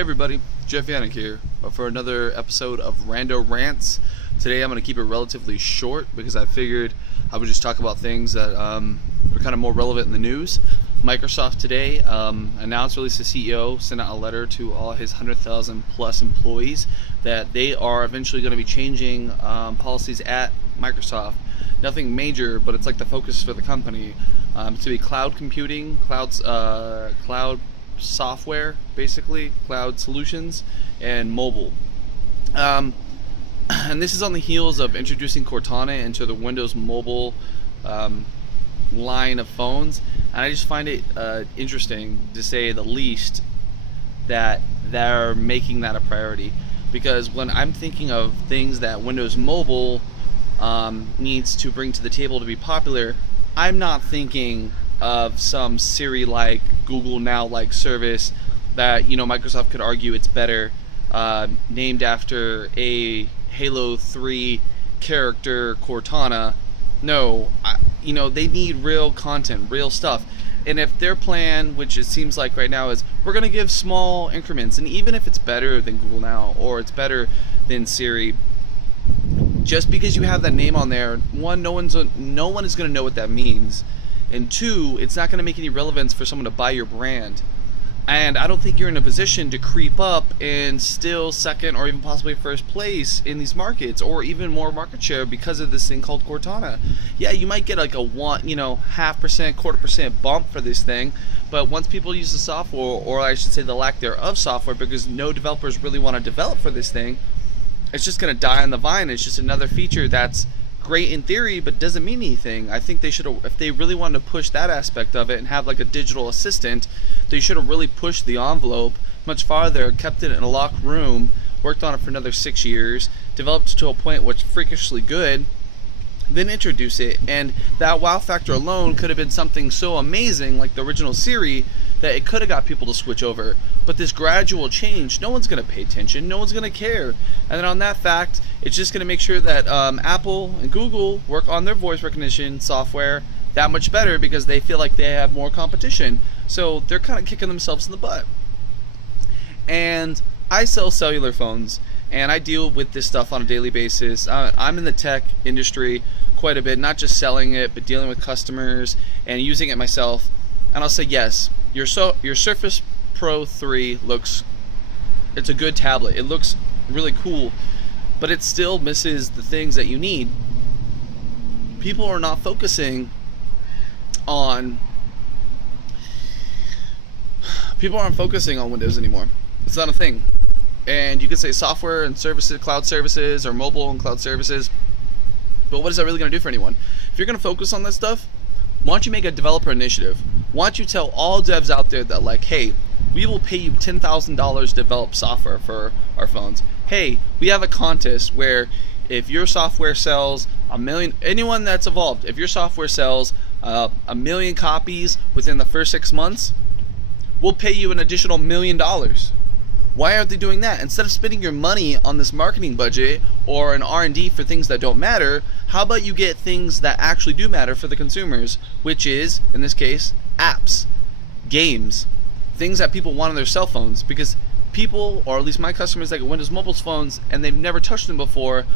Hey everybody, Jeff Yannick here for another episode of Rando Rants. Today I'm going to keep it relatively short because I figured I would just talk about things that are kind of more relevant in the news. Microsoft today announced, released the CEO, sent out a letter to all his 100,000 plus employees that they are eventually going to be changing policies at Microsoft. Nothing major, but it's like the focus for the company to be cloud computing, cloud software, basically cloud solutions, and mobile. And this is on the heels of introducing Cortana into the Windows Mobile line of phones, and I just find it interesting, to say the least, that they're making that a priority. Because when I'm thinking of things that Windows Mobile needs to bring to the table to be popular, I'm not thinking of some Siri-like, Google Now-like service that, Microsoft could argue it's better, named after a Halo 3 character, Cortana. No, they need real content, real stuff. And if their plan, which it seems like right now, is we're going to give small increments, and even if it's better than Google Now or it's better than Siri, just because you have that name on there, one, no one is going to know what that means. And two, it's not going to make any relevance for someone to buy your brand. And I don't think you're in a position to creep up and still second or even possibly first place in these markets, or even more market share because of this thing called Cortana. Yeah, you might get like a 0.5%, 0.25% bump for this thing, but once people use the software, or I should say the lack thereof software, because no developers really want to develop for this thing, it's just going to die on the vine. It's just another feature that's great in theory but doesn't mean anything. I think they should have, if they really wanted to push that aspect of it and have like a digital assistant, they should have really pushed the envelope much farther, kept it in a locked room, worked on it for another 6 years, developed it to a point where it's freakishly good, then introduce it. And that wow factor alone could have been something so amazing, like the original Siri, that it could have got people to switch over. But this gradual change, no one's going to pay attention, no one's going to care. And then on that fact, it's just going to make sure that Apple and Google work on their voice recognition software that much better, because they feel like they have more competition. So they're kind of kicking themselves in the butt. And I sell cellular phones, and I deal with this stuff on a daily basis. I'm in the tech industry quite a bit, not just selling it, but dealing with customers and using it myself. And I'll say, yes, your Surface Pro 3 it's a good tablet. It looks really cool, but it still misses the things that you need. People are not focusing on Windows anymore. It's not a thing. And you could say software and services, cloud services, or mobile and cloud services, but what is that really going to do for anyone? If you're going to focus on this stuff, why don't you make a developer initiative? Why don't you tell all devs out there that, like, hey, we will pay you $10,000 to develop software for our phones. Hey, we have a contest where if your software sells a million, anyone that's involved, if your software sells 1 million copies within the first 6 months, we'll pay you an additional $1 million. Why aren't they doing that? Instead of spending your money on this marketing budget or an R&D for things that don't matter, how about you get things that actually do matter for the consumers, which is, in this case, apps, games, things that people want on their cell phones. Because people, or at least my customers, that get Windows Mobile phones and they've never touched them before,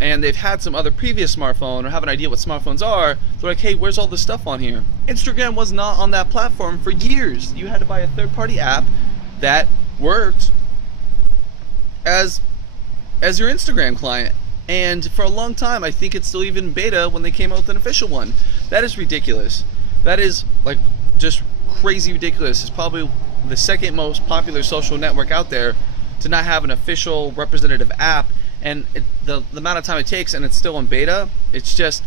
and they've had some other previous smartphone or have an idea what smartphones are, they're like, hey, where's all this stuff on here? Instagram was not on that platform for years. You had to buy a third-party app that worked as your Instagram client. And for a long time, I think it's still even beta when they came out with an official one. That is ridiculous. That is like just crazy ridiculous. It's probably the second most popular social network out there to not have an official representative app. And the amount of time it takes, and it's still in beta, it's just,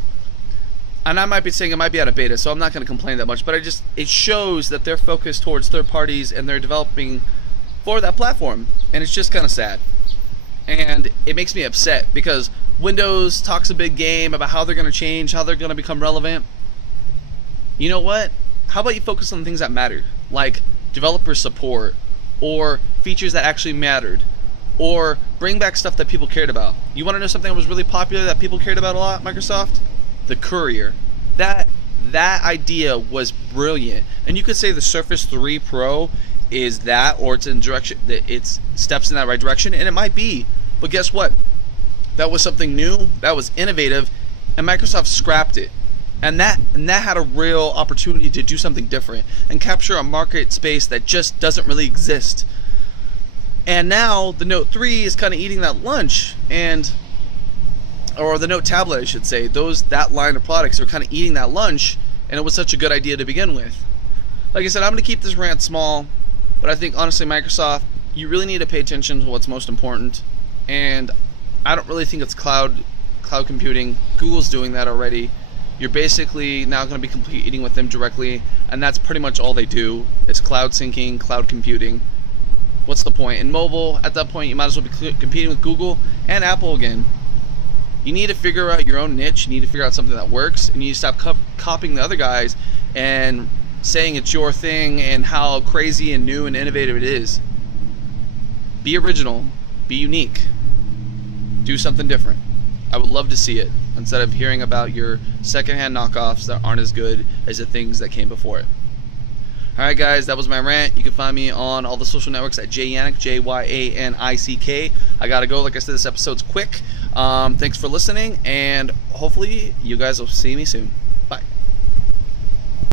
and I might be saying it might be out of beta, so I'm not going to complain that much, but it shows that they're focused towards third parties and they're developing for that platform, and it's just kind of sad. And it makes me upset, because Windows talks a big game about how they're going to change, how they're going to become relevant. You know what? How about you focus on the things that matter, like developer support, or features that actually mattered, or bring back stuff that people cared about. You want to know something that was really popular that people cared about a lot, Microsoft? The Courier. That idea was brilliant. And you could say the Surface 3 Pro is that, or it's in direction that it's steps in that right direction, and it might be. But guess what? That was something new, that was innovative, and Microsoft scrapped it. And that had a real opportunity to do something different and capture a market space that just doesn't really exist. And now the Note 3 is kind of eating that lunch, or the Note tablet, I should say. That line of products are kind of eating that lunch, and it was such a good idea to begin with. Like I said, I'm going to keep this rant small, but I think honestly, Microsoft, you really need to pay attention to what's most important. And I don't really think it's cloud computing. Google's doing that already. You're basically now going to be competing with them directly, and that's pretty much all they do. It's cloud syncing, cloud computing. What's the point? In mobile, at that point, you might as well be competing with Google and Apple again. You need to figure out your own niche. You need to figure out something that works, and you need to stop copying the other guys and saying it's your thing and how crazy and new and innovative it is. Be original. Be unique. Do something different. I would love to see it, instead of hearing about your secondhand knockoffs that aren't as good as the things that came before it. Alright guys, that was my rant. You can find me on all the social networks at Jayanick, Jayanick. I gotta go. Like I said, this episode's quick. Thanks for listening, and hopefully you guys will see me soon.